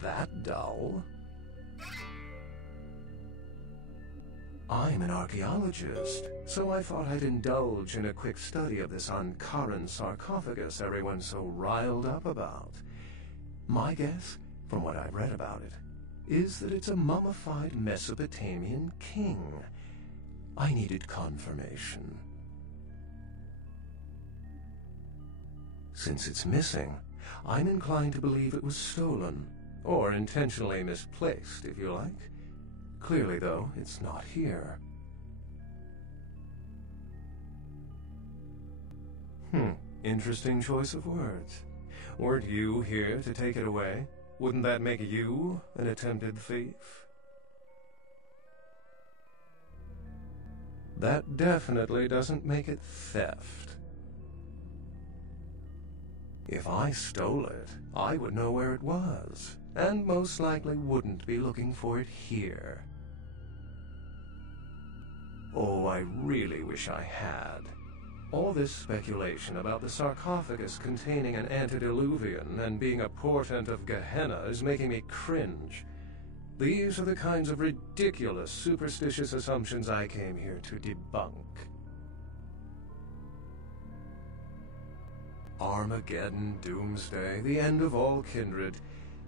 that dull. I'm an archaeologist, so I thought I'd indulge in a quick study of this uncurrent sarcophagus everyone's so riled up about. My guess, from what I've read about it, is that it's a mummified Mesopotamian king. I needed confirmation. Since it's missing, I'm inclined to believe it was stolen, or intentionally misplaced, if you like. Clearly, though, it's not here. Interesting choice of words. Weren't you here to take it away? Wouldn't that make you an attempted thief? That definitely doesn't make it theft. If I stole it, I would know where it was, and most likely wouldn't be looking for it here. Oh, I really wish I had. All this speculation about the sarcophagus containing an antediluvian and being a portent of Gehenna is making me cringe. These are the kinds of ridiculous, superstitious assumptions I came here to debunk. Armageddon, doomsday, the end of all kindred.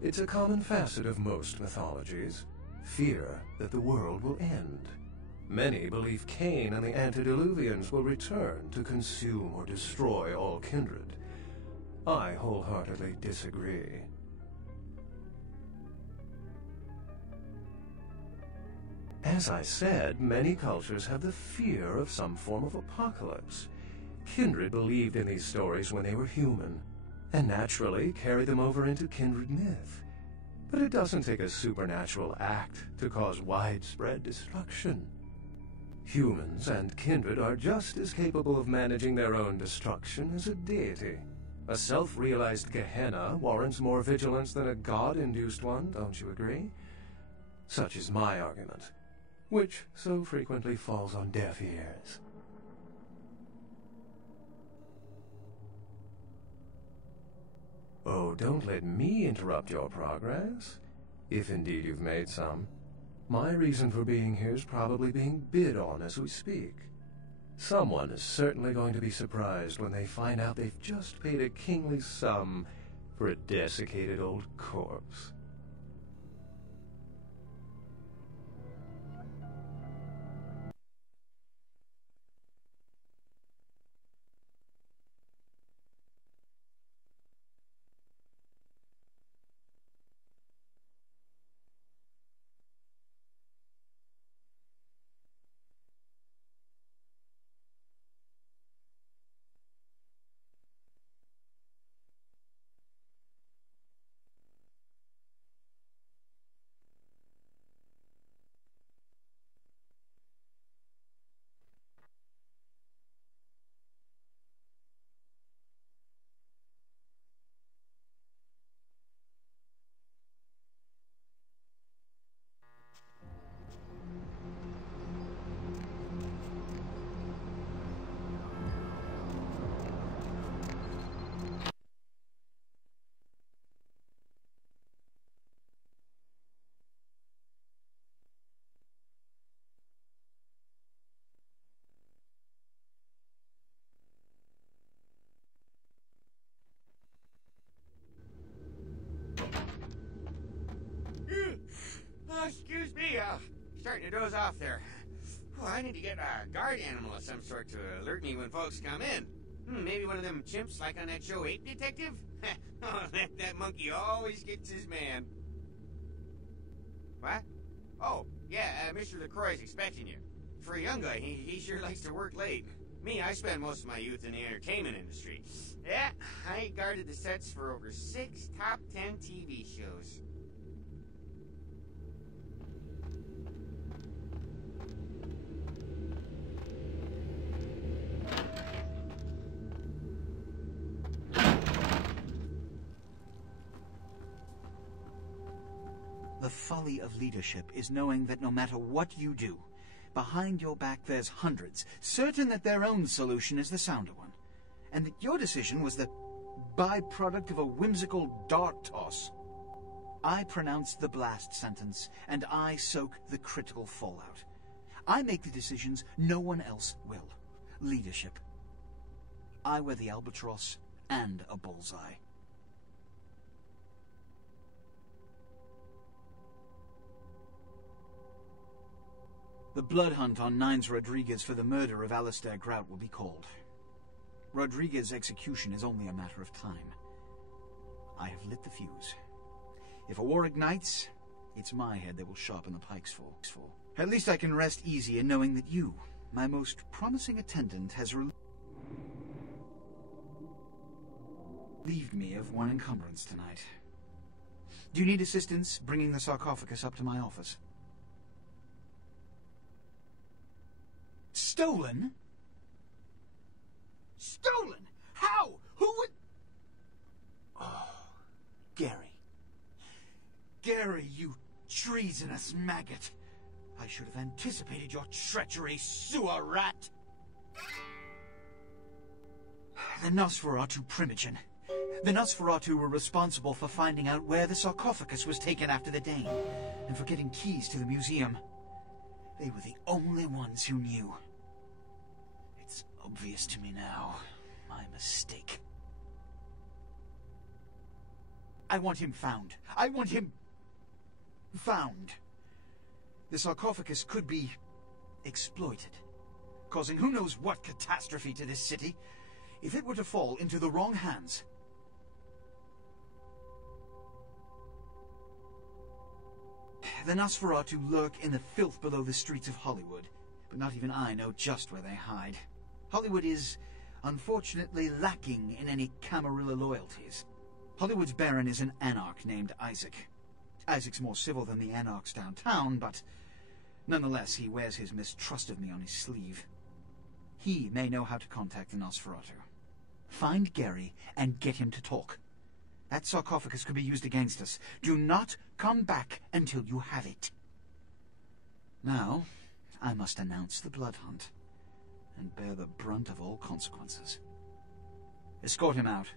It's a common facet of most mythologies. Fear that the world will end. Many believe Cain and the antediluvians will return to consume or destroy all kindred. I wholeheartedly disagree. As I said, many cultures have the fear of some form of apocalypse. Kindred believed in these stories when they were human, and naturally carried them over into kindred myth. But it doesn't take a supernatural act to cause widespread destruction. Humans and kindred are just as capable of managing their own destruction as a deity. A self-realized Gehenna warrants more vigilance than a god-induced one, don't you agree? Such is my argument, which so frequently falls on deaf ears. Oh, don't let me interrupt your progress, if indeed you've made some. My reason for being here is probably being bid on as we speak. Someone is certainly going to be surprised when they find out they've just paid a kingly sum for a desiccated old corpse. Excuse me, starting to doze off there. Oh, I need to get a guard animal of some sort to alert me when folks come in. Maybe one of them chimps like on that show 8 Detective? Oh, that monkey always gets his man. What? Oh, yeah, Mr. LaCroix is expecting you. For a young guy, he sure likes to work late. Me, I spent most of my youth in the entertainment industry. Yeah, I guarded the sets for over 6 top 10 TV shows. The folly of leadership is knowing that no matter what you do, behind your back there's hundreds, certain that their own solution is the sounder one, and that your decision was the byproduct of a whimsical dart toss. I pronounce the blast sentence, and I soak the critical fallout. I make the decisions, no one else will. Leadership. I wear the albatross and a bullseye. The blood hunt on Nines Rodriguez for the murder of Alistair Grout will be called. Rodriguez's execution is only a matter of time. I have lit the fuse. If a war ignites, it's my head they will sharpen the pikes for. At least I can rest easy in knowing that you, my most promising attendant, has relieved me of one encumbrance tonight. Do you need assistance bringing the sarcophagus up to my office? Stolen? Stolen? How? Who would... Oh, Gary. Gary, you treasonous maggot. I should have anticipated your treachery, sewer rat. The Nosferatu Primogen. The Nosferatu were responsible for finding out where the sarcophagus was taken after the Dane, and for getting keys to the museum. They were the only ones who knew. It's obvious to me now. My mistake. I want him found. I want him... found. The sarcophagus could be exploited, causing who knows what catastrophe to this city. If it were to fall into the wrong hands... The Nosferatu lurk in the filth below the streets of Hollywood, but not even I know just where they hide. Hollywood is, unfortunately, lacking in any Camarilla loyalties. Hollywood's Baron is an anarch named Isaac. Isaac's more civil than the anarchs downtown, but nonetheless he wears his mistrust of me on his sleeve. He may know how to contact the Nosferatu. Find Gary and get him to talk. That sarcophagus could be used against us. Do not come back until you have it. Now, I must announce the blood hunt, and bear the brunt of all consequences. Escort him out.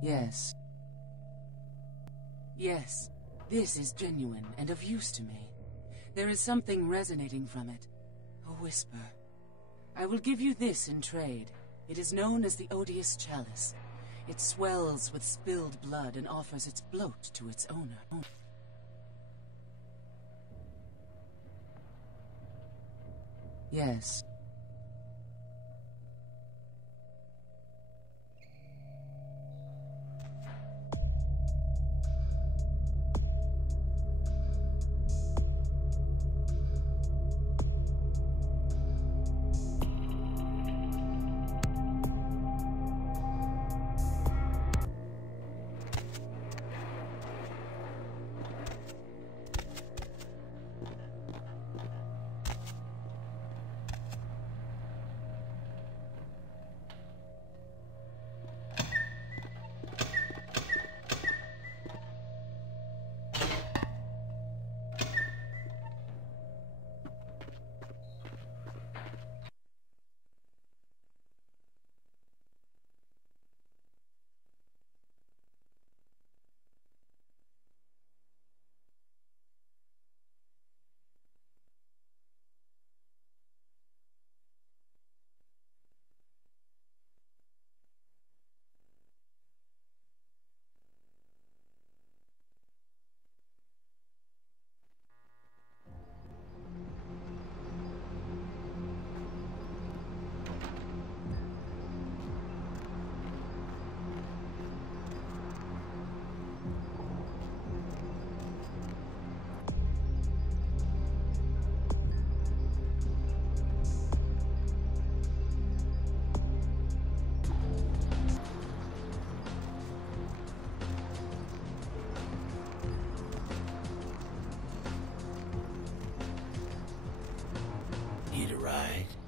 Yes. Yes, this is genuine and of use to me. There is something resonating from it. A whisper. I will give you this in trade. It is known as the Odious Chalice. It swells with spilled blood and offers its bloat to its owner. Yes. Need a ride?